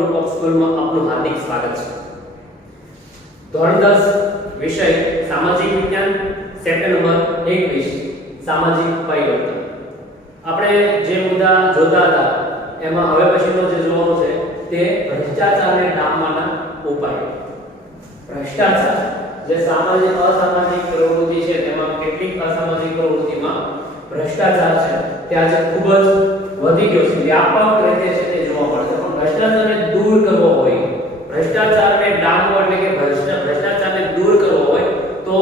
Group of સ્કૂલમાં આપનું હાર્દિક સ્વાગત છે। ધોરણ 10 વિષય સામાજિક વિજ્ઞાન ચેપ્ટર નંબર 21 સામાજિક પરિવર્તન। આપણે જે મુદ્દા જોતા હતા એમાં હવે પછીનો જે જોવાનો છે તે ભ્રષ્ટાચારને ડામવાના ઉપાયો। ભ્રષ્ટાચાર જે સામાજિક અસામાજિક પ્રવૃત્તિ છે તેમાં કેટલીક અસામાજિક પ્રવૃત્તિમાં ભ્રષ્ટાચાર છે તે આજે ખૂબ જ વધી ગયો છે, વ્યાપક રીતે છે તે જોવા મળે છે। પણ ભ્રષ્ટાચારને દૂર કરવો હોય, ભ્રષ્ટાચારને ડામવો એટલે કે ભ્રષ્ટાચારને દૂર કરવો હોય તો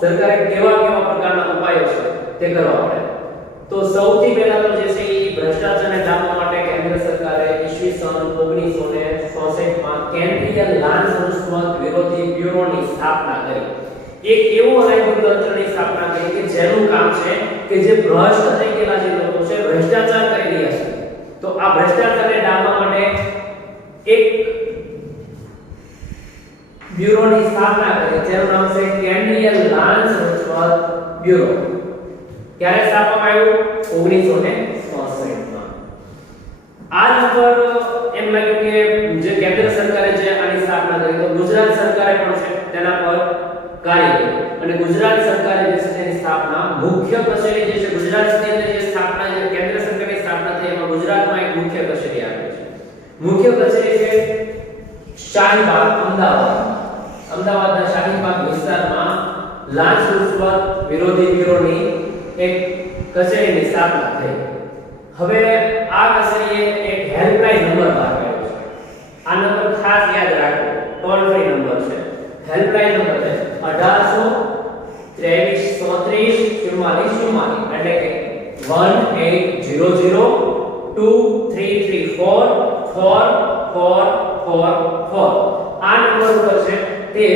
સરકારે કેવા પ્રકારના ઉપાયો છે તે કરવા પડે। તો સૌથી પહેલા તો જે છે એ ભ્રષ્ટાચારને ડામવા માટે કેન્દ્ર સરકારે ઈસવીસન 1966 માં કેન્દ્રીય લાંચ રૂશ્વત વિરોધી બ્યુરોની સ્થાપના કરી। એક એવું અનાયત તંત્રની સ્થાપના કરી કે જેનું કામ છે કે જે ભ્રષ્ટ થઈ ગયેલા જે લોકો છે, ભ્રષ્ટાચાર કરી રહ્યા છે, તો આ ભ્રષ્ટાચારને ડામવા માટે એક બ્યુરોની સ્થાપના કરી જેનું નામ છે કેન્દ્રીય લાંચ રૂશ્વત બ્યુરો। ક્યારે સ્થાપવામાં આવ્યું? 1966 માં। આ નંબર એમ લાગ્યું કે જે કેન્દ્ર સરકારે જે આની સ્થાપના કરી તો ગુજરાત સરકારે પણ છે તેના પર કાર્ય કર્યું અને ગુજરાત સરકારે જે છે તેની સ્થાપના મુખ્ય કચેરી જે છે ગુજરાતની અંદર જે સ્થાપના જે કેન્દ્ર સરકારની સ્થાપના થઈ એમાં ગુજરાતમાં એક મુખ્ય કચેરી આવી છે। મુખ્ય કચેરી છે શાહીબાગ, અમદાવાદના શાહીબાગ વિસ્તારમાં લાંચ રૂશ્વત વિરોધી બ્યુરોની એક કચેરીની સ્થાપના થઈ। હવે આ કચેરીએ એક હેલ્પલાઇન નંબર બહાર પાડ્યો છે। આ નંબર ખાસ યાદ રાખો, ટોલ ફ્રી નંબર છે। હેલ્પલાઇન નંબર છે 18333444 એટલે કે 180023344444। આ નંબર ઉપર છે તે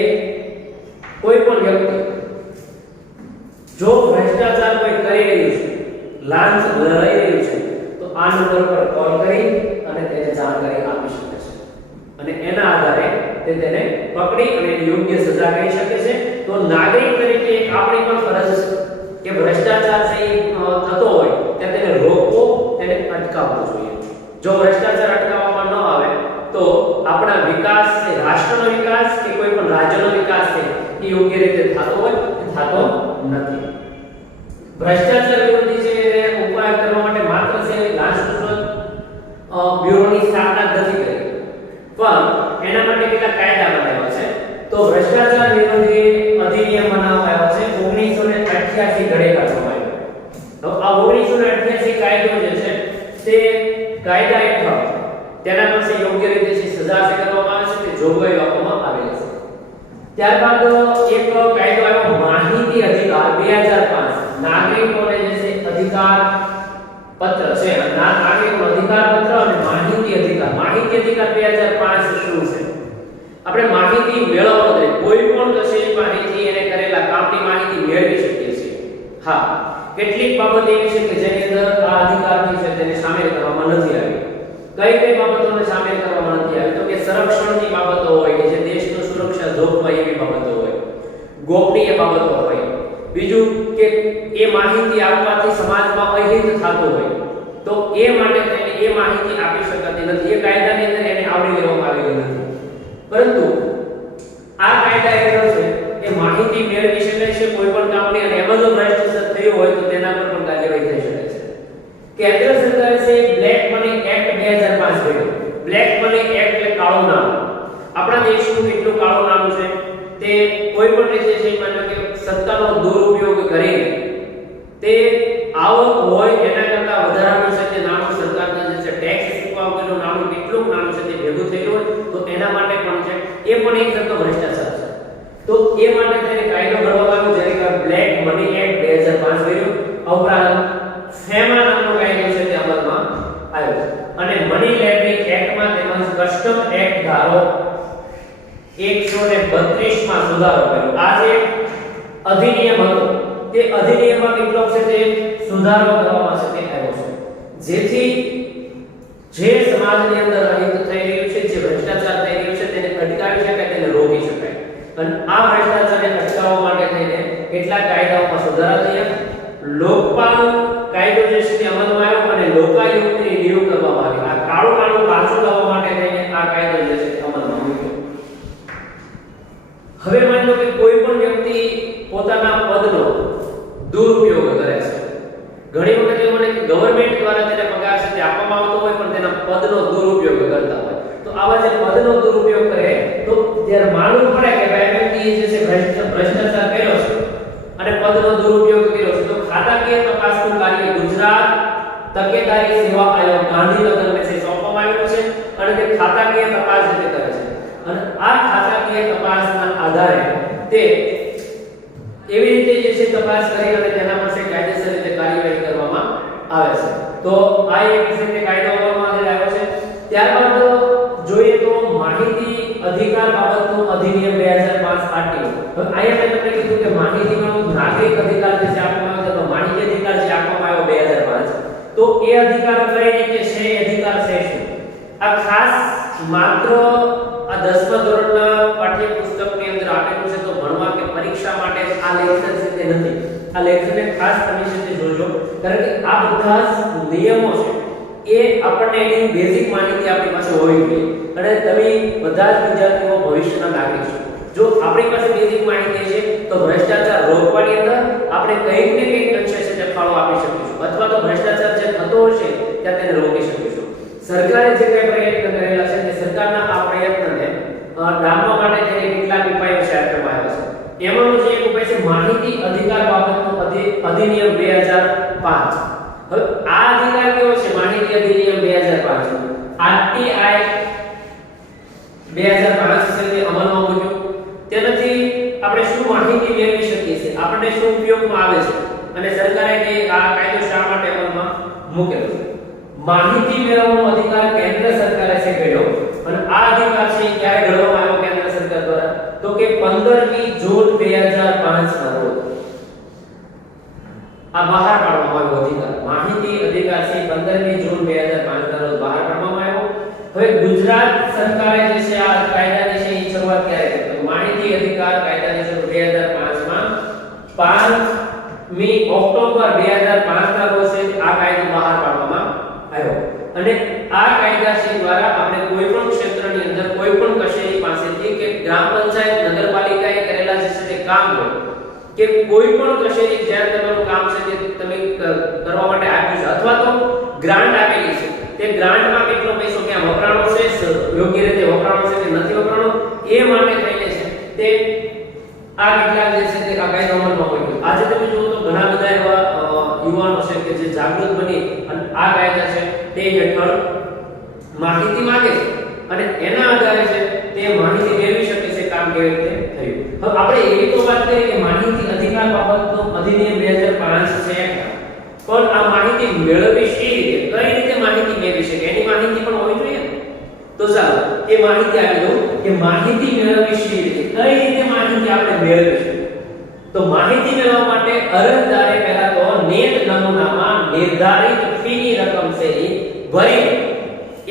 કોઈ પણ વ્યક્તિ જો ભ્રષ્ટાચાર કોઈ કરી રહ્યું છે, લાંચ લઈ રહ્યું છે તો આ નંબર પર કોલ કરી અને તેને જાણકારી આપી શકે છે અને એના આધારે તે તેને પકડી અને યોગ્ય સજા કરી શકે છે। તો નાગરિક તરીકે એક આપણી પણ ફરજ છે કે ભ્રષ્ટાચાર છે થતો હોય ત્યારે તેને રોકવો, તેને અટકાવવો જોઈએ। જો ભ્રષ્ટાચાર અટકાવવામાં ન આવે તો આપણા વિકાસ છે, રાષ્ટ્રનો વિકાસ કે કોઈ પણ રાજ્યનો વિકાસ છે એ યોગ્ય રીતે થતો હોય થતો નથી। ભ્રષ્ટાચાર વિરોધી છે ઉપાય કરવા માટે માત્ર છે લાંચ રૂશ્વત બ્યુરોની સ્થાપના નથી કરી, પણ એના માટે કેટલા કાયદા બનાવ્યા છે। તો ભ્રષ્ટાચાર વિરોધી અધિનિયમ બનાવવામાં આવ્યો છે 1988 ઘડે કાઢવામાં આવ્યો। તો આ 1988 કાયદો જે છે તે કાયદા હેઠળ તેના પર યોગ્ય રીતે સજા છે કરવામાં આવે છે કે જોગવાઈઓ આપવામાં આવેલી છે। ત્યારબાદ એક કાયદો આવ્યો માહિતી અધિકાર 2005, નાગરિકોને જે છે અધિકાર પત્ર છે, નાગરિકોનો અધિકાર પત્ર અને માહિતી અધિકાર 2005 શું છે? આપણે માહિતી મેળવવા માટે કોઈ પણ કશેની માહિતી એને કરેલા કામની માહિતી મેળવી શકીએ છીએ। હા, કેટલીક બાબતો એવી છે કે જેની અંદર આ અધિકારની છે તેને સામેલ કરવામાં નથી આવી। કઈ બાબતોને સામેલ કરવામાં નથી આવી? તો કે સંરક્ષણની બાબતો હોય કે જે દેશની સુરક્ષા જોખમાય એવી બાબતો હોય, ગોપનીય બાબતો હોય, બીજું કે એ માહિતી આપવાથી સમાજમાં અહિત થતો હોય તો એ માટે થઈને એ માહિતી આપી શકાતી નથી। એ કાયદાની અંદર એને આવરી લેવામાં આવેલી નથી, પરંતુ આ કાયદા હેઠળ છે એ માહિતી મેળવી શકાય છે કોઈ પણ કામની અને એમાં જો ભ્રષ્ટાચાર થયો હોય તો તેના પર પણ કાર્યવાહી થઈ શકે છે। કેન્દ્ર સરકારે છે બ્લેક મની એક્ટ 2005 કર્યો। બ્લેક મની એક્ટ એટલે કાળું નાણું। આપણા દેશનું કેટલું કાળું નાણું છે તે કોઈ પણ રીતે છે માનો કે સત્તાનો દુરુપયોગ કરીને તે આવક હોય એના કરતા વધારાનું છે તે નાણું સરકારના જે છે ટેક્સ ચૂકવવા વગરનું નાણું કેટલું નાણું છે તે ભેગું થયેલું હોય તો એના માટે પણ છે એ પણ એક જાતનો ભ્રષ્ટાચાર છે। તો એ માટે તેને કાયદો ઘડવામાં આવ્યો જેને કે બ્લેક મની એક્ટ 2005 કર્યો। ઉપરાંત ફેમા નામનો કાયદો છે તે અમલમાં આવ્યો અને મની લેન્ડરિંગ એક્ટમાં તેમજ કસ્ટમ એક્ટ ધારો 132 માં સુધારો કર્યો। આ જે અધિનિયમ હતો તે અધિનિયમમાં કેટલો છે તે સુધારો કરવામાં છે તે આવ્યો છે જેથી જે સમાજની અંદર અહિત થઈ રહ્યું છે, જે ભ્રષ્ટાચાર થઈ રહ્યું છે તેને અટકાવી શકાય, તેને રોકી શકાય। અને આ ભ્રષ્ટાચારને અટકાવવા માટે થઈને કેટલા કાયદાઓમાં સુધારા થયા। લોકપાલ કાયદો જે છે અમલમાં આવ્યો અને લોકાયુક્તની નિયુક્તિ કરવામાં આવી। આ કાળું નાણું પાછું લાવવા માટે થઈને આ કાયદો દુરુપયોગ કરે છે. ઘણી વખત એવું બને કે ગવર્નમેન્ટ દ્વારા તેને પગાર છે તે આપવામાં આવતો હોય પણ તેના પદનો દુરુપયોગ કરતા હોય. તો આવા જે પદનો દુરુપયોગ કરે તો ત્યારે માલુમ પડે કે ભાઈ વ્યક્તિએ જે છે ભ્રષ્ટાચાર કર્યો છે અને પદનો દુરુપયોગ કર્યો છે, તો ખાતાકીય તપાસનું કાર્ય ગુજરાત તકેદારી સેવા આયોગ ગાંધીનગરને છે સોંપવામાં આવ્યું છે અને તે ખાતાકીય તપાસ જે કરે છે અને આ ખાતાકીય તપાસના આધારે તે એવી રીતે જે છે તપાસ કરી અને તેના પર કાયદેસર રીતે કાર્યવાહી કરવામાં આવે છે. તો આ એક છે કાયદો અમલમાં આવ્યો છે. ત્યારબાદ જોઈએ તો માહિતી અધિકાર બાબતનો અધિનિયમ 2005 આરટીઓ. હવે અહીંયા મેં તમને કીધું કે માહિતીનો નાગરિક અધિકાર જે આપવામાં આવ્યો તો માહિતી અધિકાર જે આપવામાં આવ્યો 2005, તો એ અધિકાર કઈ રીતે છે, અધિકાર છે શું? આ ખાસ માત્ર આ 10મા ધોરણના પાઠ્યપુસ્તકની અંદર આપેલું છે, તો ભણવા કે પરીક્ષા માટે આ લેક્ચર છે તે નથી. આ લેક્ચરને ખાસ તમે છે તે જોજો, કારણ કે આ બધા જ નિયમો છે એ આપણને એની બેઝિક માહિતી આપણી પાસે હોવી જોઈએ અને તમે બધા જ વિદ્યાર્થીઓ ભવિષ્યના નાગરિક છો. જો આપણી પાસે બેઝિક માહિતી છે તો ભ્રષ્ટાચાર રોકવાની અંદર આપણે કંઈક ને કંઈક અંશે છે તે ફાળો આપી શકીશું અથવા તો ભ્રષ્ટાચાર જે થતો હશે ત્યાં તેને રોકી શકીશું. સરકારે જે કંઈ પ્રયત્ન કરેલા છે તે સરકારના આ પ્રયત્નને ડામવા માટે તેને કેટલાક ઉપાયો છે આપવામાં આવ્યા છે. એમાંનો જે એક ઉપાય છે માહિતી અધિકાર બાબતનો અધિનિયમ 2005. હવે આ અધિકાર કેવો છે? માહિતી અધિનિયમ 2005 આરટીઆઈ 2005 છે તે અમલમાં મૂક્યો. તેનાથી આપણે શું માહિતી મેળવી શકીએ છીએ, આપણને શું ઉપયોગમાં આવે છે અને સરકારે કે આ કાયદો શા માટે અમલમાં મૂકેલો છે? માહિતી મેળવવાનો અધિકાર કેન્દ્ર સરકારે છે ઘડ્યો અને આ અધિકાર છે ક્યારે ઘડવામાં આવ્યો કેન્દ્ર સરકાર દ્વારા? તો કે 15મી જૂન 2005 ના રોજ આ બહાર પાડવામાં આવ્યો અધિકાર. માહિતી અધિકાર છે 15મી જૂન 2005 ના રોજ બહાર પાડવામાં આવ્યો. હવે ગુજરાત સરકારે જે છે આ કાયદાની છે એ શરૂઆત ક્યારે કરી? તો માહિતી અધિકાર કાયદાની શરૂઆત 2005 માં 5મી ઓક્ટોબર 2005 ના રોજ આ કાયદો બહાર પાડવામાં આવ્યો અને આ કાયદા છે દ્વારા આપણે કોઈ પણ ક્ષેત્રની અંદર કોઈ પણ કચેરી પાસેથી કે ગ્રામ પંચાયત નગરપાલિકાએ કરેલા જે છે તે કામ હોય કે કોઈ પણ કચેરી જ્યાં તમારું કામ છે તે તમે કરવા માટે આપ્યું છે અથવા તો ગ્રાન્ટ આપેલી છે, તે ગ્રાન્ટમાં કેટલો પૈસો ક્યાં વપરાણો છે, યોગ્ય રીતે વપરાણો છે કે નથી વપરાણો, એ માટે થઈને છે તે આ કેટલાક જે છે તે આ કાયદો અમલમાં હોય. આજે તમે જુઓ તો ઘણા બધા એવા યુવાનો છે કે જે જાગૃત બની અને આ કાયદા છે તે હેઠળ માહિતી માંગે છે અને એના આધારે છે તે માહિતી મેળવી શકે છે કામ કેવી રીતે થયું. હવે આપણે એવી તો વાત કરીએ કે માહિતી અધિકાર બાબતનો અધિનિયમ 2005 છે, પણ આ માહિતી મેળવવી શી રીતે, કઈ રીતે માહિતી મેળવી શકે એની માહિતી પણ હોવી જોઈએ. તો ચાલો એ માહિતી આપી દઉં કે માહિતી મેળવવી શી રીતે, કઈ રીતે માહિતી આપણે મેળવીશું. તો માહિતી મેળવવા માટે અરજદારે પહેલા તો નેટ નમૂનામાં નિર્ધારિત ફીની રકમ છે એ ભરી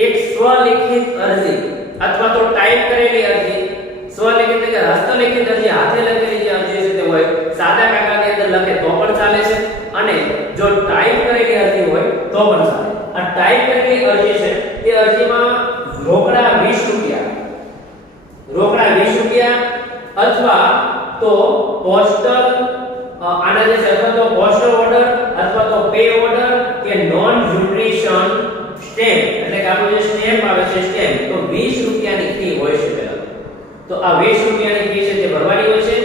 એક સ્વલિખિત અરજી અથવા તો ટાઈપ કરેલી અરજી, સ્વલિખિત એટલે હસ્તલિખિત અરજી, હાથે લખેલી જે અરજી છે તે હોય, સાદા કાગળની અંદર લખે તો પણ ચાલે છે અને જો ટાઈપ કરેલી અરજી હોય તો પણ ચાલે. આ ટાઈપ કરેલી અરજી છે તે અરજીમાં રોકડા 20 રૂપિયા અથવા તો પોસ્ટલ આના જે છે અથવા તો પોસ્ટલ ઓર્ડર અથવા તો પે ઓર્ડર કે નોન જ્યુડિશિયલ સ્ટેમ્પ એટલે કે આપણો જે સ્ટેમ્પ આવે છે સ્ટેમ્પ, તો 20 રૂપિયાની ફી હોય છે પહેલા. તો આ 20 રૂપિયાની ફી છે તે ભરવાની હોય છે.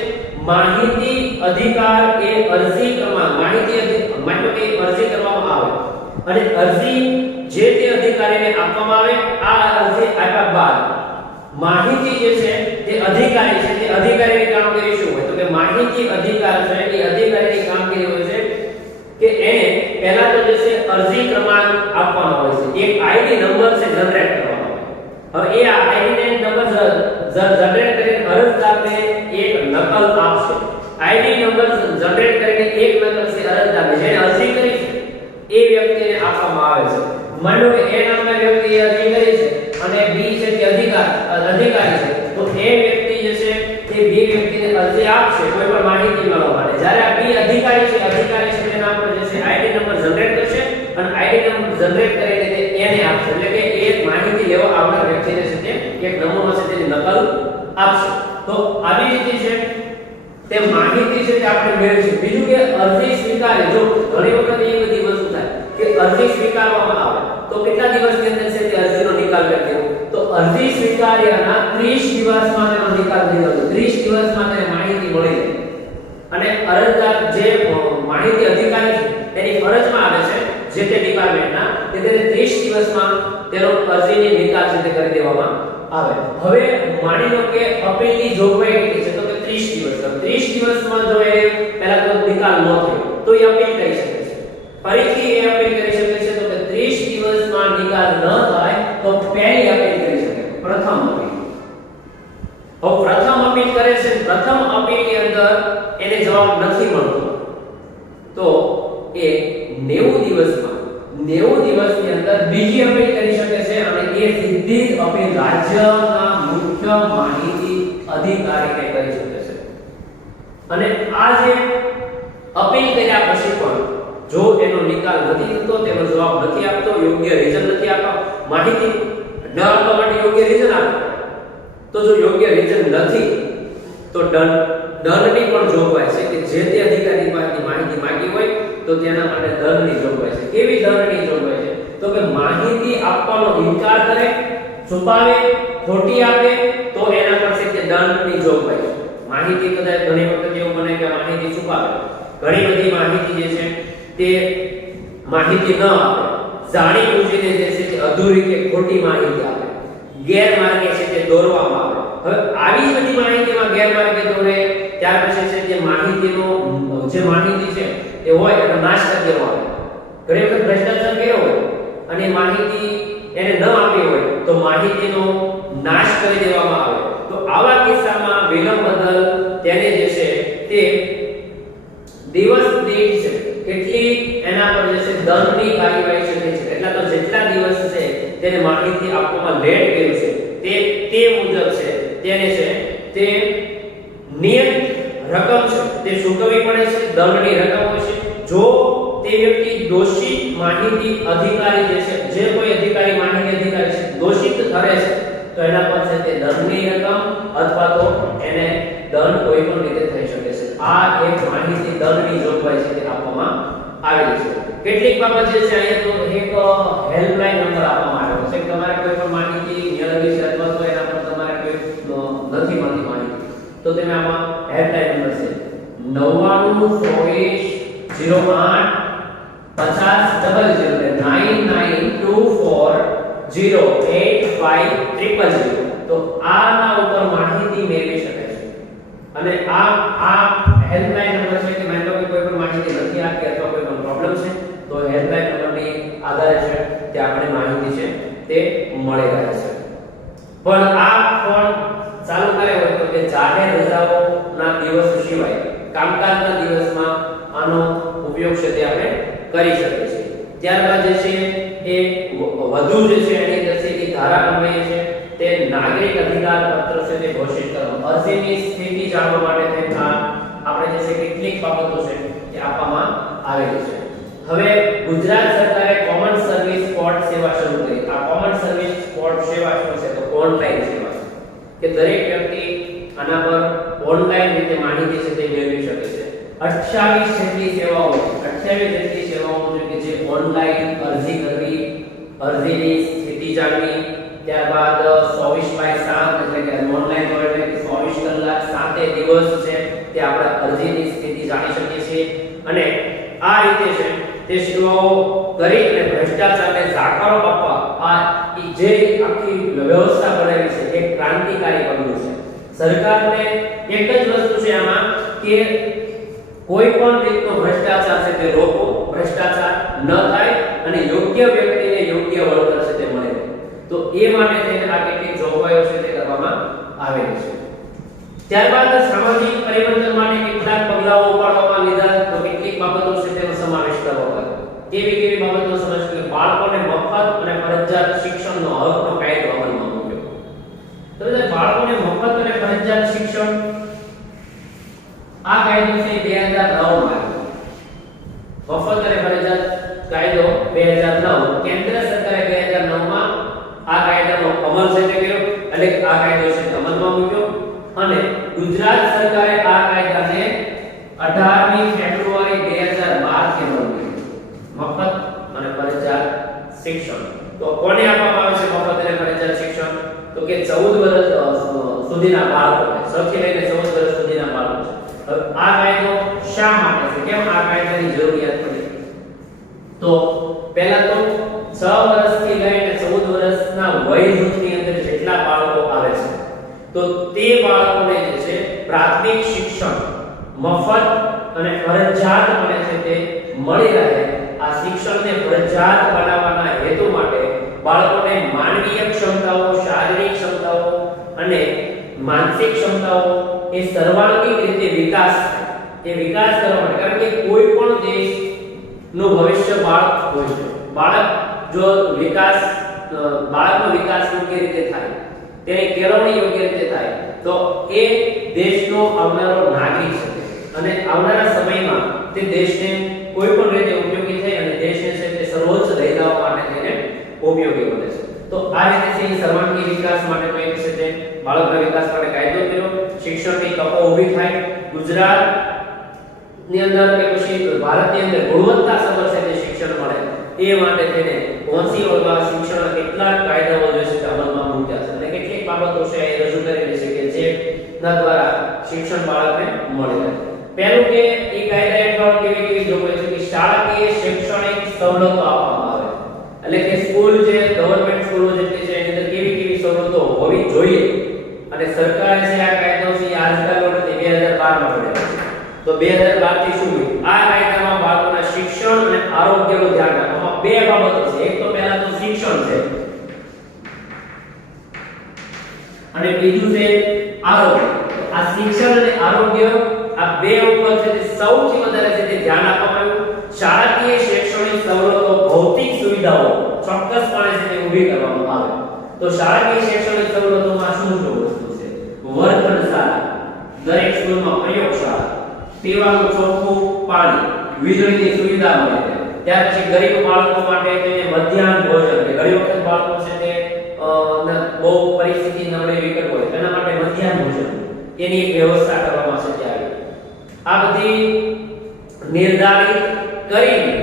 માહિતી અધિકાર એ અરજી ક્રમાંક, માહિતી માટે કે અરજી કરવામાં આવે અને અરજી જે તે અધિકારીને આપવામાં આવે. આ અરજી આપ્યા બાદ માહિતી જે છે તે અધિકારી છે તે અધિકારીની કામગીરી શું હોય? તો કે માહિતી અધિકાર છે એ અધિકારીની કામગીરી હોય છે કે એને પહેલા તો જે છે અરજી ક્રમાંક આપવાનો હોય છે, એક આઈડી નંબર છે જનરેટ કરવાનો હોય. હવે એ આઈડી નંબર જનરેટ કરીને અરજદારને એક નકલ આપશે. આઈડી નંબર જનરેટ કરીને એક નકલ છે અરજદારને જેને અરજી કરી છે એ વ્યક્તિને આપવામાં આવે છે. માનો કે એ નામના વ્યક્તિએ અરજી કરી છે અને બી છે તે અધિકારી છે, તો એ વ્યક્તિ જે છે તે બી વ્યક્તિને અરજી આપશે કોઈ પણ માહિતી મેળવવા માટે. જ્યારે આ બી અધિકારી છે તેના પર જે છે આઈડી નંબર જનરેટ કરશે અને આઈડી નંબર જનરેટ કરીને તે એને આપશે, એટલે કે એ માહિતી લેવા આવનાર વ્યક્તિને છે તે એક નમૂનો છે તેની નકલ આપશે. તો આવી રીતે છે તે માહિતી છે તે આપણે મેળવીશું. બીજું કે અરજી સ્વીકારે, જો ઘણી વખત એ બધી વસ્તુ થાય કે અરજી સ્વીકારવામાં આવે તો કેટલા દિવસની અંદર છે તે અરજીનો નિકાલ કરી દેવો, તો અરજી સ્વીકાર્યાના 30 દિવસમાં તેનો નિકાલ થઈ જતો, 30 દિવસમાં તેને માહિતી મળી જાય અને અરજદાર જે માહિતી અધિકારી છે તેની ફરજમાં આવે છે જે તે ડિપાર્ટમેન્ટના કે તેને 30 દિવસમાં તેનો અરજીની નિકાલ છે તે કરી દેવામાં આવે. હવે માની લો કે અપીલની જોગવાઈ કેટલી છે તો કે 30 દિવસ, તો 30 દિવસમાં જો એ પહેલા તો નિકાલ ન થયો તો એ અપીલ કરી શકે છે, ફરીથી એ અપીલ કરી શકે છે, તો કે 30 દિવસમાં નિકાલ ન થાય તો પહેલી અપીલ કરી શકે, પ્રથમ અપીલ. હવે પ્રથમ અપીલ કરે છે, પ્રથમ અપીલની અંદર એને જવાબ નથી મળતો તો એ 90 દિવસની અંદર બીજી અપીલ કરી શકે છે અને એ સીધી જ અપીલ રાજ્યના મુખ્ય માહિતી અધિકારીને કરી શકે છે. અને આ જે અપીલ કર્યા પછી પણ જો એનો નિકાલ નથી થતો, તેનો જવાબ નથી આપતો, યોગ્ય રીઝન નથી આપતો, માહિતી ન આપવા માટે યોગ્ય રીઝન આપે, તો જો યોગ્ય રીઝન નથી તો દંડની પણ જોગવાઈ છે કે જે તે અધિકારી પાસેથી માહિતી માંગી હોય તો તેના માટે દંડની જોગવાઈ છે. કેવી દંડની જોગવાઈ છે તો કે માહિતી આપવાનો ઇનકાર કરે, છુપાવે, ખોટી આપે તો એના પર છે તે દંડની જોગવાઈ છે. માહિતી કદાચ ઘણી વખત એવું બને કે માહિતી છુપાવે, ઘણી બધી માહિતી જે છે તે માહિતી ન આપે, જાણી બૂજીને જે છે તે અધૂરી કે ખોટી માહિતી આપે, ગેરમાર્ગે છે તે દોરવામાં આવે. હવે આવી બધી માહિતીમાં ગેરમાર્ગે દોરે ત્યાર પછી છે તે માહિતીનો જે માહિતી છે તે હોય એનો નાશ કરી દેવાનો આવે. ઘણી વખત ભ્રષ્ટાચાર કર્યો હોય અને માહિતી એને ન આપી હોય તો માહિતીનો નાશ કરી દેવામાં આવે. તો આવા કિસ્સામાં વિલંબ બદલ તેને જે છે તે દિવસ દીઠ છે કેટલી એના પર જે છે દંડની કાર્યવાહી છે તે છે. એટલા તો જેટલા દિવસ છે તેને માહિતી આપવામાં લેટ કર્યું છે તે મુજબ છે તેને છે તે નિયત રકમ છે તે ચૂકવવી પડે છે, દંડની રકમ હોય છે. જો તે વ્યક્તિ દોષિત માહિતી અધિકારી જે છે, જે કોઈ અધિકારી માહિતી અધિકારી છે દોષિત ઠરે છે તો એના પર છે તે દંડની રકમ અથવા તો એને દંડ કોઈ પણ રીતે થઈ શકે છે. આ એક માહિતી દંડની જોગવાઈ છે તે આપવામાં આવેલી છે. કેટલીક બાબત જે છે અહીંયા તો એક હેલ્પલાઇન નંબર આપવામાં આવ્યો છે કે તમારે કોઈ પણ માહિતી મેળવવી છે અથવા તો એના પર તમારે કોઈ નથી મળતી માહિતી તો તમે આમાં હેલ્પલાઇન નંબર છે 9924009924085000 તો આના ઉપર માહિતી મેળવી શકે છે. અને આ હેલ્પલાઇન નંબર છે કે માની લો કે કોઈ પણ માહિતી નથી આપી અથવા કોઈ પણ પ્રોબ્લેમ છે તો હેલ્પલાઇન નંબરની આધારે છે તે આપણે માહિતી છે તે મળી રહે છે. પણ આ ફોન ચાલુ કરે હોય તો કે જાહેર રજાઓના દિવસ સિવાય કામકાજના દિવસમાં આનો ઉપયોગ છે તે આપણે કરી શકીએ છીએ. ત્યારબાદ જે છે એ વધુ જે છે એની અંદર છે એ ધારા અન્વયે છે તે નાગરિક અધિકાર પત્ર છે તે ઘોષિત કરો. અરજીની સ્થિતિ જાણવા માટે તે આપણે જે છે કેટલીક બાબતો છે તે આપવામાં આવેલી છે. હવે ગુજરાત સરકારે કોમન સર્વિસ પોર્ટ સેવા શરૂ કરી. આ કોમન સર્વિસ પોર્ટ સેવા શું છે તો ઓનલાઈન સેવા છે કે દરેક વ્યક્તિ આના પર ઓનલાઈન રીતે માહિતી છે તે મેળવી શકે છે. 28 જેટલી સેવાઓ છે, 28 જેટલી સેવાઓ છે કે જે ઓનલાઈન અરજી કરવી, અરજીની સ્થિતિ જાણવી, ત્યારબાદ 24/7 એટલે કે ઓનલાઈન હોય એટલે 24 કલાક 7 દિવસ છે તે આપણે અરજીની સ્થિતિ જાણી શકીએ છીએ. અને આ રીતે છે તે સેવાઓ કરી અને ભ્રષ્ટાચારને જાકારો આપવા આ જે આખી વ્યવસ્થા બનાવી છે એક ક્રાંતિકારી પગલું છે. સરકારને એક જ વસ્તુ છે આમાં કે કોઈ પણ રીતનો ભ્રષ્ટાચાર છે તે રોકો, ભ્રષ્ટાચાર ન થાય અને યોગ્ય વ્યક્તિને યોગ્ય વળતર છે તે મળે. તો એ માટે થઈને આ કેટલીક જોગવાઈઓ છે તે કરવામાં આવેલી છે. ત્યારબાદ સામાજિક પરિવર્તન માટે કેટલાક પગલાઓ ઉપાડવામાં લીધા તો કેટલીક બાબતો છે તેનો સમાવેશ કરવો પડે. કેવી બાબતનો સમાવેશ કે બાળકોને મફત અને ફરજિયાત શિક્ષણનો હકનો કાયદો અમલમાં મૂક્યો. તો બાળકોને મફત અને ફરજિયાત શિક્ષણ આ કાયદો છે 2009 માં આવ્યો. મફત અને ફરજિયાત કાયદો 2009 કેન્દ્ર સરકારે 2009 માં આ કાયદાનો અમલ છે તે કર્યો એટલે આ કાયદો છે અમલમાં મૂક્યો. અને ગુજરાત સરકારે આ કાયદાને 18મી ફેબ્રુઆરી 2012 શિક્ષણ. તો કોને આપવામાં આવે છે મફત અને ફરજિયાત શિક્ષણ? તો કે 14 વર્ષ સુધીના બાળકોને, સૌથી લઈને 14 વર્ષ સુધીના બાળકો. હવે આ કાયદો શા માટે છે? કેમ આ કાયદાની જરૂરિયાત પડી? તો પહેલા તો 6 વર્ષથી લઈને 14 વર્ષના વય જૂથની અંદર જેટલા બાળકો આવે છે તો તે બાળકોને જે છે પ્રાથમિક શિક્ષણ મફત અને ફરજિયાત બને છે તે મળી રહે. આ શિક્ષણને ફરજિયાત બનાવવાના હેતુ માટે બાળકોને માનવીય ક્ષમતાઓ, શારીરિક ક્ષમતાઓ અને માનસિક ક્ષમતાઓ એ સર્વાંગી રીતે વિકાસ થાય. એ વિકાસ કરવા માટે, કારણ કે કોઈ પણ દેશનું ભવિષ્ય બાળક હોય છે. બાળકનો વિકાસ યોગ્ય રીતે થાય, તેની કેળવણી યોગ્ય રીતે થાય તો એ દેશનો આવનારો નાગરિક છે અને આવનારા સમયમાં તે દેશને કોઈ પણ રીતે ઉપયોગી થાય અને દેશને છે તે સર્વોચ્ચ લઈ જવા માટે તેને ઉપયોગી બને છે. તો આ રીતે છે સર્વાંગી વિકાસ માટે કોઈ છે તે બાળકના વિકાસ માટે કાયદો કર્યો. શિક્ષણની તકો ઊભી થાય. ગુજરાતની અંદર કે પછી ભારતની અંદર ગુણવત્તાસભર છે તે શિક્ષણ મળે એ માટે તેને પહોંચી વળવા શિક્ષણના કેટલાક કાયદાઓ જે છે તે અમલમાં મૂક્યા છે અને કેટલીક બાબતો છે એ રજૂ કરેલી છે કે જેના દ્વારા શિક્ષણ બાળકને મળી રહે. પહેલું કે એ કાયદા હેઠળ કેવી જોગવાઈ છે કે શાળાકીય શૈક્ષણિક સવલતો આપવામાં આવે. એટલે કે સ્કૂલ જે ગવર્નમેન્ટ સ્કૂલો જે છે એની અંદર કેવી સવલતો હોવી જોઈએ અને સરકારે છે આ કાયદો છે આજકાલ નથી 2012 માં બનાવ્યો છે. તો 2012 થી શું આ કાયદામાં બાળકોના શિક્ષણ અને આરોગ્યનું ધ્યાન રાખવામાં બે બાબતો છે. એક તો પહેલા તો શિક્ષણ છે અને બીજું છે આરોગ્ય. આ શિક્ષણ અને આરોગ્ય આ બે ઉપર છે તે સૌથી વધારે છે તે ધ્યાન આપવામાં આવ્યું. શાળાકીય શૈક્ષણિક સવલતો, ભૌતિક સુવિધાઓ ચોક્કસપણે છે તે ઊભી કરવામાં આવે. તો શાળાકીય શૈક્ષણિક સવલતોમાં શું વસ્તુ છે? વર્ગખંડ શાળા, દરેક સ્કૂલમાં પ્રયોગશાળા, પીવાનું ચોખ્ખું પાણી, વીજળીની સુવિધા મળે છે. ત્યાર પછી ગરીબ બાળકો માટે તેને મધ્યાહન ભોજન, કે ઘણી વખત બાળકો છે તે બહુ પરિસ્થિતિ નબળી વિકટ હોય તેના માટે મધ્યાહન ભોજન એની એક વ્યવસ્થા કરવામાં છે ત્યારે આ બધી નિર્ધારિત કરીને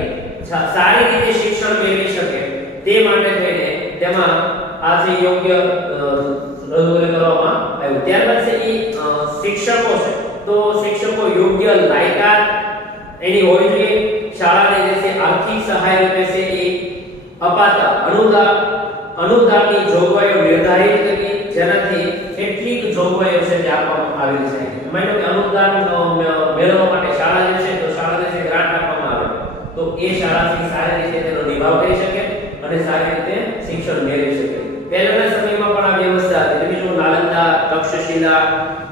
સારી રીતે શિક્ષણ મેળવી શકે તે માટે થઈને તેમાં આ જે યોગ્ય રજૂ કરવામાં આવ્યું. ત્યારબાદ છે એ શિક્ષકો છે તો શિક્ષકો યોગ્ય લાયકાત એની હોવી જોઈએ. શાળાને જે છે આર્થિક સહાય રૂપે છે એ અપાતા અનુદાનની જોગવાઈઓ નિર્ધારિત કરી જેનાથી કેટલીક જોગવાઈઓ છે જે આપવામાં આવેલી છે. માનો કે અનુદાન મેળવવા માટે શાળા જે છે તો શાળાને જે ગ્રાન્ટ આપવામાં આવે તો એ શાળાથી સારી રીતે તેનો નિભાવ કરી શકે અને સારી રીતે શિક્ષણ મેળવી શકે. પહેલાના સમયમાં પણ આ વ્યવસ્થા હતી. તમે જો નાલંદા, તક્ષશિલા,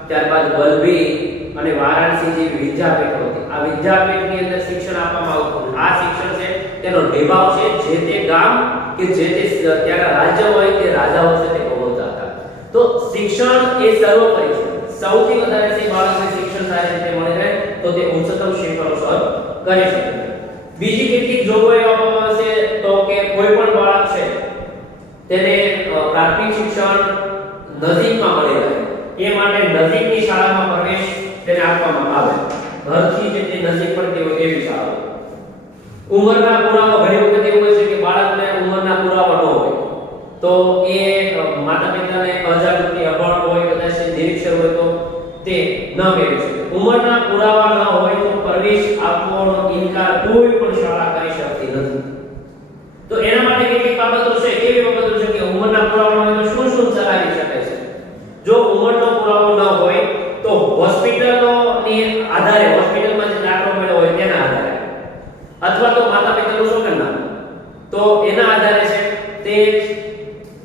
ત્યારબાદ વલભી અને વારાણસી જેવી વિદ્યાપીઠો હતી. આ વિદ્યાપીઠની અંદર શિક્ષણ આપવામાં આવતું. આ શિક્ષણ છે તેનો નિભાવ છે જે તે ગામ કે જે તે ત્યાંના રાજ્ય હોય તે રાજાઓ છે તે ભોગવતા હતા. તો શિક્ષણ એ સર્વોપરી છે. સૌથી વધારે છે બાળકને શિક્ષણ સારી રીતે મળી રહે તો તે ઉચ્ચતમ શિખરો સર કરી શકે. બીજી કેટલીક જોગવાઈઓ આપવામાં આવશે તો કે કોઈ પણ બાળક છે તેને પ્રાથમિક શિક્ષણ નજીકમાં મળી રહે એ માટે નજીકની શાળામાં પ્રવેશ તેને આપવામાં આવે. ઘરથી જે તે નજીક પડતી હોય એવી શાળાઓ. ઉંમરના પુરાવા ઘણી વખત એવું હોય છે કે બાળકને ઉંમરના પુરાવા ન હોય તો એ માતા-પિતાને અજાગૃતિ અભણ હોય, કદાચ નિરીક્ષર હોય તો તે ન મેળવી શકે. ઉંમરના પુરાવા ન હોય તો પ્રવેશ આપવાનો ઇનકાર કોઈ પણ શાળા કરી શકતી નથી. તો એના માટે કેટલીક બાબતો છે. કેવી બાબતો છે કે ઉંમરના પુરાવા ન હોય તો શું ચલાવી શકે છે? જો ઉંમરનો પુરાવો ન હોય તો હોસ્પિટલની આધારે, હોસ્પિટલમાં જે દાખલો મળ્યો હોય તેના આધારે અથવા તો માતા-પિતાનું સોગંદનામું તો એના આધારે છે તે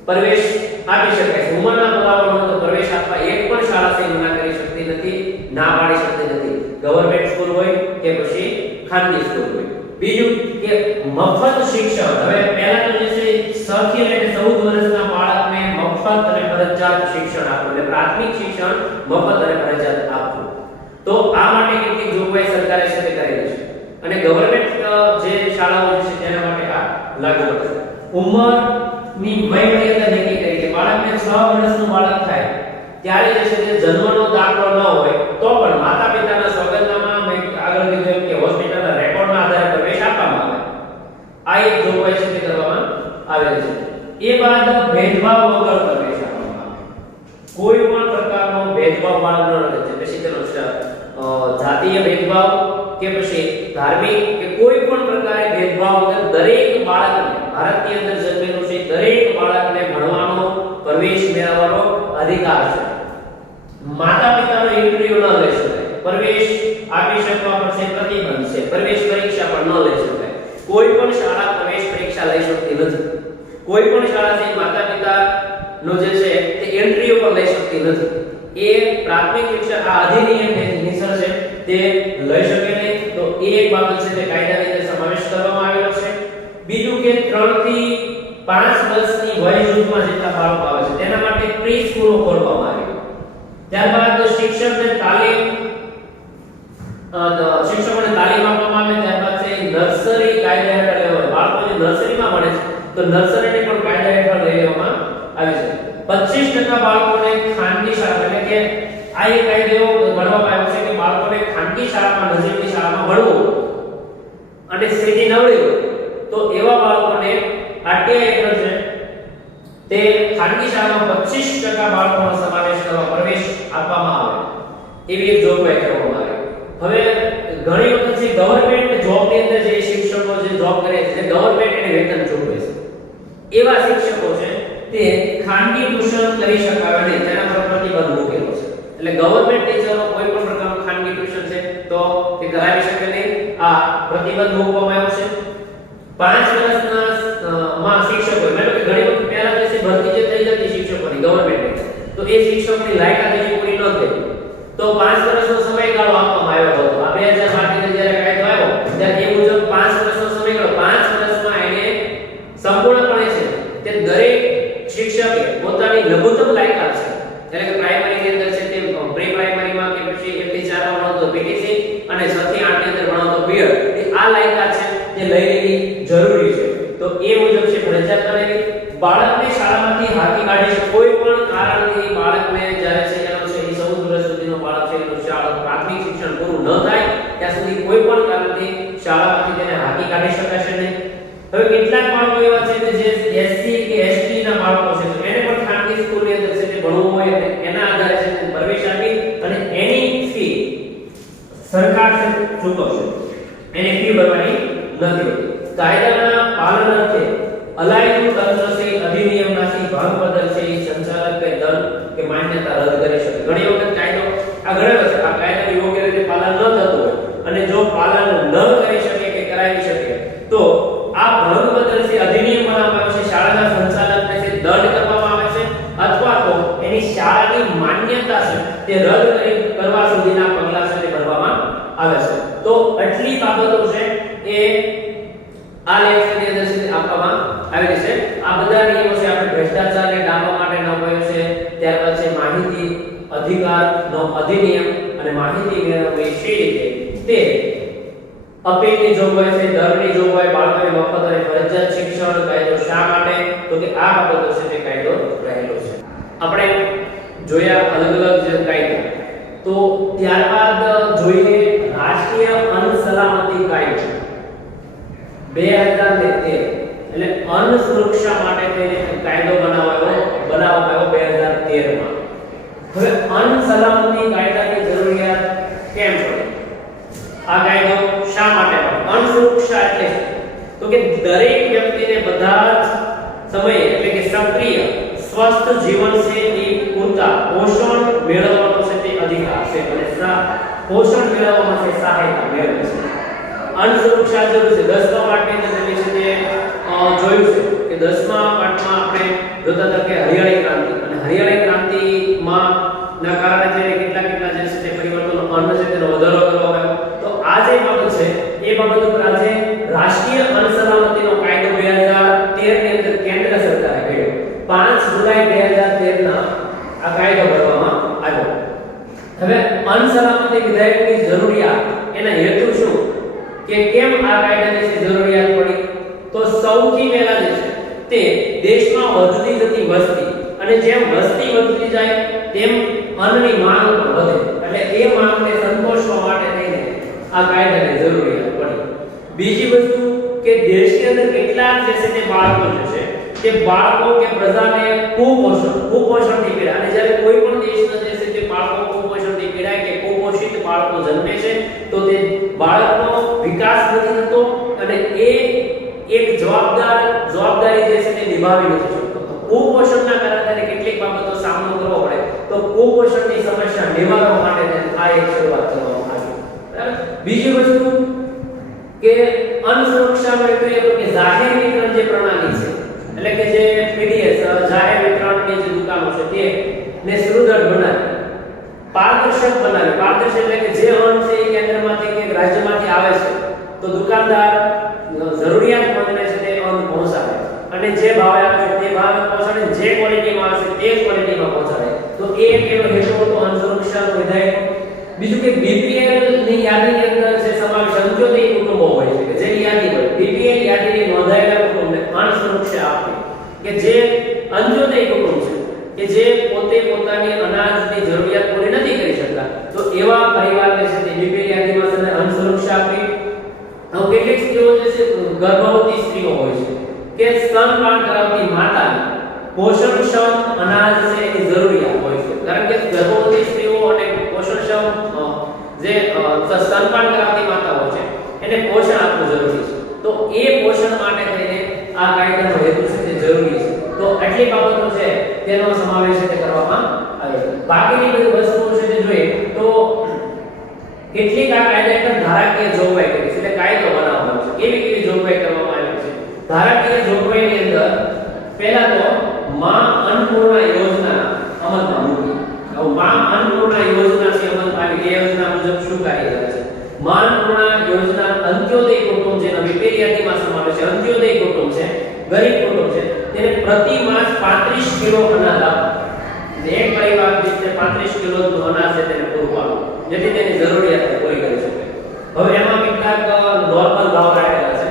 પ્રવેશ આપી શકાય છે. ઉંમરના પુરાવા ન તો પ્રવેશ આપવા એક પણ શાળા છે મના કરી શકતી નથી, ના પાડી શકતી નથી. ગવર્નમેન્ટ સ્કૂલ હોય કે પછી ખાનગી સ્કૂલ હોય. બીજું કે મફત શિક્ષણ. હવે પહેલા તો જે છે 6 થી લઈને 14 વર્ષના બાળકને મફત અને ફરજિયાત શિક્ષણ આપવું, એટલે પ્રાથમિક શિક્ષણ મફત અને ફરજિયાત આપવું. તો આ માટે કેટલીક જોગવાઈ સરકારે છે તે કરેલી છે અને ગવર્નમેન્ટ જે શાળાઓ છે તેના માટે આ લાગુ પડશે. ઉંમરની વયમર્યાદા નક્કી કરી કે બાળકને 6 વર્ષનું બાળક થાય ત્યારે જે છે તે જન્મનો દાખલો ન હોય તો પણ માતા-પિતાના સોગંદનામા આગળ કીધું કે હોસ્પિટલના રેકોર્ડના આધારે પ્રવેશ આપવામાં આવે. આ એક જોગવાઈ છે તે કરવામાં એ બાદ ભેદભાવ વગર પ્રવેશ આપવામાં આવે. કોઈ પણ પ્રકારનો ભેદભાવ બાળકનો નથી. પછી તેનો જાતીય ભેદભાવ કે પછી ધાર્મિક કે કોઈ પણ પ્રકારે ભેદભાવ વગર દરેક બાળકને, ભારતની અંદર જન્મેલું છે દરેક બાળકને ભણવાનો, પ્રવેશ મેળવવાનો અધિકાર છે. માતા પિતાનો ઇન્ટરવ્યુ ન લઈ શકાય, પ્રવેશ આપી શકવા પડશે, પ્રતિબંધ છે. પ્રવેશ પરીક્ષા પણ ન લઈ શકાય. કોઈ પણ શાળા પ્રવેશ પરીક્ષા લઈ શકતી નથી. કોઈ પણ શાળા છે માતા પિતા નો જે છે તે ઇન્ટરવ્યુ પણ લઈ શકતી નથી. એ પ્રાથમિક શિક્ષણ આ અધિનિયમ હેઠળ છે તે લઈ શકે નહીં. તો એ એક બાબત છે તે કાયદાની અંદર સમાવેશ કરવામાં આવેલો છે. બીજું કે 3 થી 5 વર્ષની વય જૂથમાં જેટલા બાળકો આવે છે તેના માટે પ્રી સ્કૂલો ખોલવામાં આવી. ત્યારબાદ શિક્ષકોને તાલીમ આપવામાં આવે. ત્યારબાદ છે નર્સરી કાયદા હેઠળ લેવામાં, બાળકો જે નર્સરીમાં ભણે છે તો નર્સરીને પણ કાયદા હેઠળ લઈ લેવામાં આવે છે. 25% બાળકોને ખાનગી શાળા, એટલે કે આ એક કાયદો એવો ઘડવામાં આવ્યો છે કે બાળકોને ખાનગી શાળામાં, નજીકની શાળામાં ભણવું અને સ્થિતિ નબળી હોય તો એવા બાળકોને આરટીઆઈ હેઠળ છે તે ખાનગી શાળામાં 25% બાળકોનો સમાવેશ કરવા પ્રવેશ આપવામાં આવે એવી એક જોગવાઈ કરવામાં આવી. હવે ઘણી વખત છે ગવર્નમેન્ટ જોબની અંદર જે શિક્ષકો જે જોબ કરે છે, ગવર્નમેન્ટ એને વેતન ચૂકવે છે, એવા શિક્ષકો છે તે ખાનગી ટ્યુશન કરી શકાવે નહીં, તેના પર પ્રતિબંધ મૂકેલો છે. એટલે ગવર્નમેન્ટ ટીચરો કોઈ પણ પ્રકારનું ખાનગી ટ્યુશન છે તો તે કરાવી શકે નહીં. આ પ્રતિબંધ મૂકવામાં આવ્યો છે. 5 વર્ષના માં શિક્ષકો, એટલે કે ઘણી વખત પહેલા જે છે ભરતી જે થઈ જતી શિક્ષકોની ગવર્નમેન્ટ, તો એ શિક્ષકોની લાયકાત હજી પૂરી ન થઈ તો 5 વર્ષનો સમયગાળો આપવામાં આવ્યો હતો. આ 2008 ની જ્યારે કાયદો આવ્યો ત્યારે એ મુજબ 5 વર્ષનો સમયગાળો, 5 વર્ષમાં એને સંપૂર્ણપણે છે તે દરેક શિક્ષકે પોતાની લઘુત્તમ લાયકાત છે, એટલે કે પ્રાઇમરીની અંદર છે તે પ્રી પ્રાઇમરીમાં કે પછી 1 થી 4 માં ભણાવતો પીટીસી અને 6 થી 8 ની અંદર ભણાવતો બીએડ, આ લાયકાત છે તે લઈ લેવી જરૂરી છે. તો એ મુજબ છે ફરજિયાત કરેલી. બાળકને શાળામાંથી હાકી કાઢી છે કોઈ પણ કારણથી, બાળકને જ્યારે છે એનો છે 14 વર્ષ સુધીનો બાળક છે એનું શાળા પ્રાથમિક શિક્ષણ પૂરું ન થાય ત્યાં સુધી કોઈ પણ કારણથી શાળામાંથી તેને હાકી કાઢી શકાશે નહીં. હવે કેટલાક બાળકો એવા છે કે જે એસસી કે એસટી ના બાળકો છે તો એને પણ ખાનગી સ્કૂલની અંદર છે તે ભણવું હોય અને એના આધારે છે પ્રવેશ આપી અને એની ફી સરકાર છે ચૂકવશે, એની ફી ભરવાની નથી. કાયદાના પાલન અર્થે અલાયદું તંત્ર છે અધિનિયમના ભંગ બદલ છે સંચાલક કે દંડ કે માન્યતા રદ કરી શકે. ઘણી વખત કાયદો આ ઘણા છે આ કાયદાનું યોગ્ય રીતે પાલન ન થતું હોય અને જો પાલન ન કરી શકે કે કરાવી શકે તો આ ભંગ બદલ છે અધિનિયમ બનાવવામાં આવે છે, શાળાના સંચાલકને છે દંડ કરવામાં આવે છે અથવા તો એની શાળાની માન્યતા છે તે રદ કરવા સુધીના પગલાં છે તે ભરવામાં આવે છે. તો આટલી બાબતો છે એ આ લેક્ચરની અંદર છે આપવામાં આવેલી છે. આ બધા નિયમો છે આપણે ભ્રષ્ટાચારને ડામવા માટેનો હોય છે. ત્યારબાદ છે માહિતી અધિકારનો અધિનિયમ અને માહિતી મેળવવી શી રીતે તે, અપીલની જોગવાઈ છે, દરની જોગવાઈ, બાળકોને મફત અને ફરજિયાત શિક્ષણ કાયદો શા માટે, તો કે આ બાબતો છે તે કાયદો રહેલો છે. આપણે જોયા અલગ અલગ જે કાયદા. તો ત્યારબાદ જોઈએ રાષ્ટ્રીય અન્ન સલામતી કાયદો 2013, એટલે અન્ન સુરક્ષા માટે થઈને કાયદો બનાવવામાં આવ્યો 2013 માં. હવે અન્ન સલામતી કાયદાની જરૂરિયાત કેમ પડી? આ કાયદો શા માટે પડ્યો? અન્ન સુરક્ષા એટલે તો કે દરેક વ્યક્તિને બધા જ સમયે, એટલે કે સક્રિય સ્વસ્થ જીવનશૈલી પૂરતા પોષણ મેળવવાનો છે તે અધિકાર છે અને પોષણ મેળવવામાં છે સહાયતા મેળવે છે. અન્ન સુરક્ષા જરૂર છે. 10મા પાઠની અંદર જે છે તે જોયું છે કે 10મા પાઠમાં આપણે જોતા હતા કે હરિયાળી ક્રાંતિ, અને હરિયાળી ક્રાંતિમાં ના કારણે જે કેટલા જે છે તે પરિવર્તનો અન્ન છે તેનો વધારો કરવામાં આવ્યો. તો આ જે બાબત છે એ બાબત ઉપર આજે રાષ્ટ્રીય અન્ન સલામતીનો કાયદો 2013 ની અંદર કેન્દ્ર સરકારે કર્યો. 5 જુલાઈ 2013 ના આ કાયદો કરવામાં આવ્યો. હવે અન્ન સલામતી વિધેયકની જરૂરિયાત, એના હેતુ શું કે કેમ આ કાયદાની જરૂરિયાત પડી? તો સૌથી પહેલા જે છે તે દેશમાં વધતી જતી વસ્તી, અને જેમ વસ્તી વધતી જાય તેમ અન્નની માંગ પણ વધે, એટલે એ માંગને સંતોષવા માટે થઈને આ કાયદાની જરૂરિયાત પડી. બીજી વસ્તુ કે દેશની અંદર કેટલા જે છે તે બાળકો જે છે કે બાળકો કે પ્રજાને કુપોષણથી પીડા, અને જ્યારે કોઈ પણ દેશના જે છે તે બાળકો કુપોષણથી પીડાય કે કુપોષિત બાળકો જન્મે છે તો તે બાળકનો વિકાસ નથી થતો અને એ એક જવાબદારી જે છે તે નિભાવી નથી શકતો. તો કુપોષણના કારણે કેટલીક બાબતો સામનો કરવો પડે. તો કુપોષણની સમસ્યા નિવારવા માટે આ એક શરૂઆત કરવામાં આવી. બરાબર. બીજી વસ્તુ કે અન્નસુરક્ષામાં એટલે કે જાહેર વિતરણ જે પ્રણાલી છે, એટલે કે જે પીડીએસ જાહેર વિતરણની જે દુકાનો છે તે ને સુદૃઢ બનાવી, પારદર્શક બનાવી. પારદર્શક એટલે કે જે અન્ન છે એ કેન્દ્રમાંથી કે રાજ્યમાંથી આવે છે તો દુકાનદાર જરૂરિયાતમંદને છે તે અન્ન પહોંચાડે અને જે ભાવે આવે છે તે ભાવે પહોંચાડે, જે ક્વોલિટીમાં આવે છે તે જ ક્વોલિટીમાં પહોંચાડે. તો એ એક એનો હેતુ હતો અન્ન સુરક્ષાનો વિધાયક. બીજું કે બીપીએલ ની યાદીની અંદર જે સમાવેશ અંત્યોદય કુટુંબો હોય છે કે જેની યાદી હોય, બીપીએલ યાદીની નોંધાયેલા કુટુંબને અન્ન સુરક્ષા આપવી, કે જે અંત્યોદય કુટુંબ છે કે જે પોતે પોતાની અનાજની જરૂરિયાત પૂરી નથી કરી શકતા તો એવા પરિવારને છે તે બીપીએલ યાદીમાં છે અન્ન સુરક્ષા આપવી. કેટલીક સ્ત્રીઓ જે છે ગર્ભવતી સ્ત્રીઓ હોય છે કે સ્તનપાન કરાવતી માતાને પોષણક્ષમ અનાજ છે એની જરૂરિયાત હોય છે, કારણ કે ગર્ભવતી સ્ત્રીઓ અને પોષણક્ષમ જે સ્તનપાન કરાવતી માતાઓ છે એને પોષણ આપવું જરૂરી છે. તો એ પોષણ માટે થઈને આ કાયદાનો હેતુ છે તે જરૂરી છે. તો આટલી બાબતો છે તેનો સમાવેશ છે કરવામાં આવે છે. બાકીની બધી વસ્તુઓ છે તે જોઈએ તો કેટલીક આ કાયદા હેઠળ ધારાકીય જોગવાઈ કરી છે, એટલે કાયદો બનાવવામાં આવ્યો છે. કેવી જોગવાઈ કરવામાં આવી છે? ધારાકીય જોગવાઈની અંદર પહેલા તો માં અન્નપૂર્ણા યોજના અમલમાં મૂકી. હવે માં અન્નપૂર્ણા યોજના છે અમલમાં આવી. એ યોજના મુજબ શું કાર્ય કરે છે? માં અન્નપૂર્ણા યોજના અંત્યોદય કુટુંબ જેનો બીપીએલ યાદીમાં સમાવેશ છે, અંત્યોદય કુટુંબ છે, ગરીબ કુટુંબ છે, તેને પ્રતિ માસ 35 કિલો અનાજ આપવું. એક પરિવાર દીઠ 35 કિલો અનાજ છે તેને પૂરું પાડવું, જેથી તેની જરૂરિયાત પૂરી કરી શકે. હવે એમાં કેટલાક નોર્મલ ભાવ રાખેલા છે.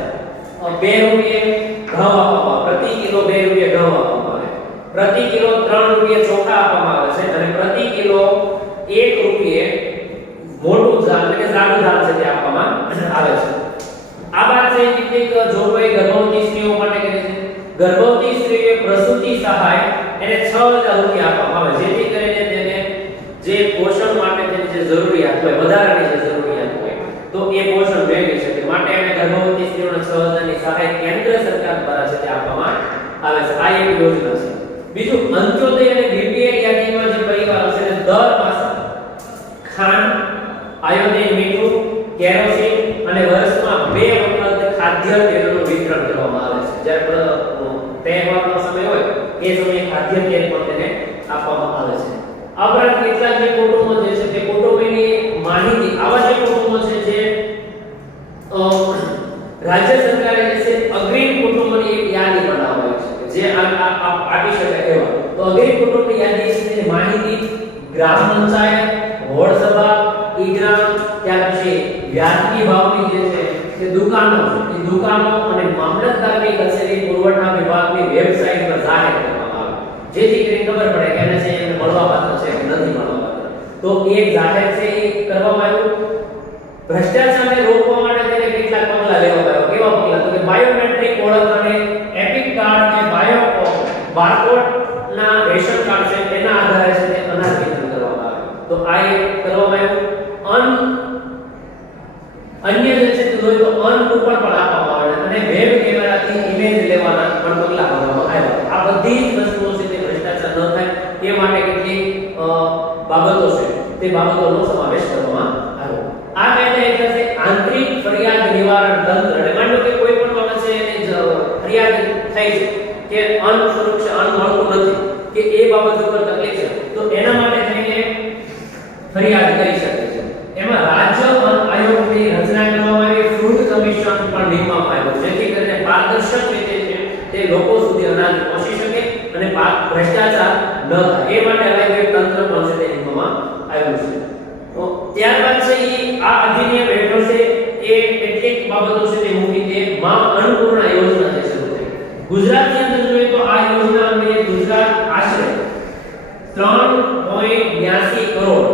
2 રૂપિયા ઘઉં આપવામાં આવે, પ્રતિ કિલો 2 રૂપિયા ઘઉં આપવામાં આવે, પ્રતિ કિલો 3 રૂપિયા ચોખા આપવામાં આવે છે અને પ્રતિ કિલો 1 રૂપિયા મોટું ધાન એટલે કે જાડું ધાન છે તે આપવામાં આવે છે. આ વાત છે કેટલીક જોગવાઈ ગર્ભવતી સ્ત્રીઓ માટે કરી છે. ગર્ભવતી સ્ત્રીએ પ્રસૂતિ સહાય એને 6000 રૂપિયા આપવામાં આવે, જેથી કરીને તેને જે પોષણ માટે તેની જે જરૂરિયાત હોય, વધારાની જે જરૂરિયાત હોય તો એ પોષણ મેળવી શકે. માટે એને ગર્ભવતી સ્ત્રીઓને 6000 ની સહાય કેન્દ્ર સરકાર દ્વારા છે તે આપવામાં આવે છે. આ એક યોજના છે. બીજું, અંત્યોદય અને બીપીએલ યાદીમાં જે પરિવારો છે તેને દર માસે ખાંડ, આયોડિન મીઠું, કેરોસીન અને વર્ષમાં 2 વખત ખાદ્ય તેલનું વિતરણ કરવામાં આવે છે. જ્યારે તહેવારનો સમય હોય એ સમયે ખાદ્ય તેલ પણ તેને આપવામાં આવે છે. આ ઉપરાંત કેટલાક જે કુટુંબો જે છે તે કુટુંબની માહિતી, આવા જે કુટુંબો છે જે રાજ્ય સરકારે જે છે અગ્રીમ કુટુંબની યાદી બનાવવામાં આવી છે જે આપી શકાય એવા. તો અગ્રીમ કુટુંબની યાદી છે તેની માહિતી ગ્રામ પંચાયત, વોર્ડ સભા, ઈ-ગ્રામ, ત્યાર પછી વ્યાજબી ભાવની જે છે તે દુકાનો અને મામલતદારની કચેરી પુરવઠા વિભાગની વેબસાઈટ પર જાહેર કરવામાં આવે, જેથી કરીને ખબર પડે કે એને છે એને મળવાપાત્ર છે કે નથી મળવાપાત્ર. તો એક જાહેર છે એ કરવામાં આવ્યું. ભ્રષ્ટાચારને રોકવા માટે તેને કેટલાક પગલાં લેવામાં આવ્યા. કેવા પગલાં? તો કે બાયોમેટ્રિક ઓળખ અને એપિક કાર્ડ અને બારકોડ ના રેશન કાર્ડ છે તેના આધારે છે તે અનાજ વિતરણ કરવામાં આવે. તો આ એક કરવામાં આવ્યું. અન્ય જે છે તો અન્ન કૂપન પણ આપવામાં આવે અને વેબ કેમેરાથી ઇમેજ લેવાના પણ પગલાં ભરવામાં આવ્યા. આ બધી જ વસ્તુઓ છે તે ભ્રષ્ટાચાર ન થાય એ માટે કેટલીક બાબતો છે તે બાબતોનો સમાવેશ કરવામાં આવ્યો. આ કાયદા એટલે છે આંતરિક ફરિયાદ નિવારણ તંત્ર. એટલે માનો કે કોઈ પણ બાબત છે એની ફરિયાદ થઈ છે કે અન્ન સુરક્ષા અન્ન મળતું નથી કે એ બાબત ઉપર તકલીફ છે તો એના માટે થઈને ફરિયાદ કરી શકે છે. એમાં રાજ્ય અન્ન આયોગની રચના કરવામાં આવી, ફૂડ કમિશન પણ નિમવામાં આવ્યો, જેથી કરીને પારદર્શક રીતે તે લોકો સુધી અનાજ પહોંચી શકે અને ભ્રષ્ટાચાર ન થાય એ માટે અલગ એક તંત્ર પણ છે તે નિમવામાં આવ્યું છે. તો ત્યારબાદ છે આ અધિનિયમ હેઠળ છે એ કેટલીક બાબતો છે તે મૂકી તે માં અન્નપૂર્ણા યોજના છે શરૂ થઈ. ગુજરાતની અંદર જોઈએ તો આ યોજના અન્વયે ગુજરાત આશરે 3.82 કરોડ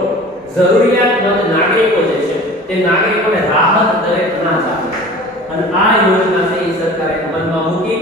જરૂરિયાતમંદ નાગરિકો જે છે તે નાગરિકોને રાહત દરે અનાજ આપે અને આ યોજના છે એ સરકારે અમલમાં મૂકી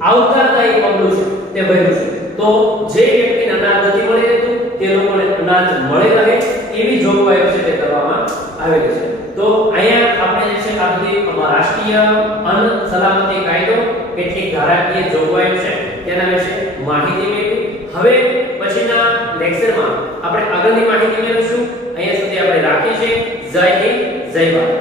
આવકારદાયી પગલું છે તે ભર્યું છે. તો જે વ્યક્તિને અનાજ નથી મળી રહેતું તે લોકોને અનાજ મળી રહે એવી જોગવાઈઓ છે તે કરવામાં આવેલી છે. તો અહીંયા આપણે જે છે આ બધી રાષ્ટ્રીય અન્ન સલામતી કાયદો કેટલીક ધારાકીય જોગવાઈઓ છે તેના વિશે માહિતી મેળવી. હવે પછીના લેક્ચરમાં આપણે આગળની માહિતી મેળવીશું. અહીંયા સુધી આપણે રાખીએ છીએ. જય હિન્દ, જય ભારત.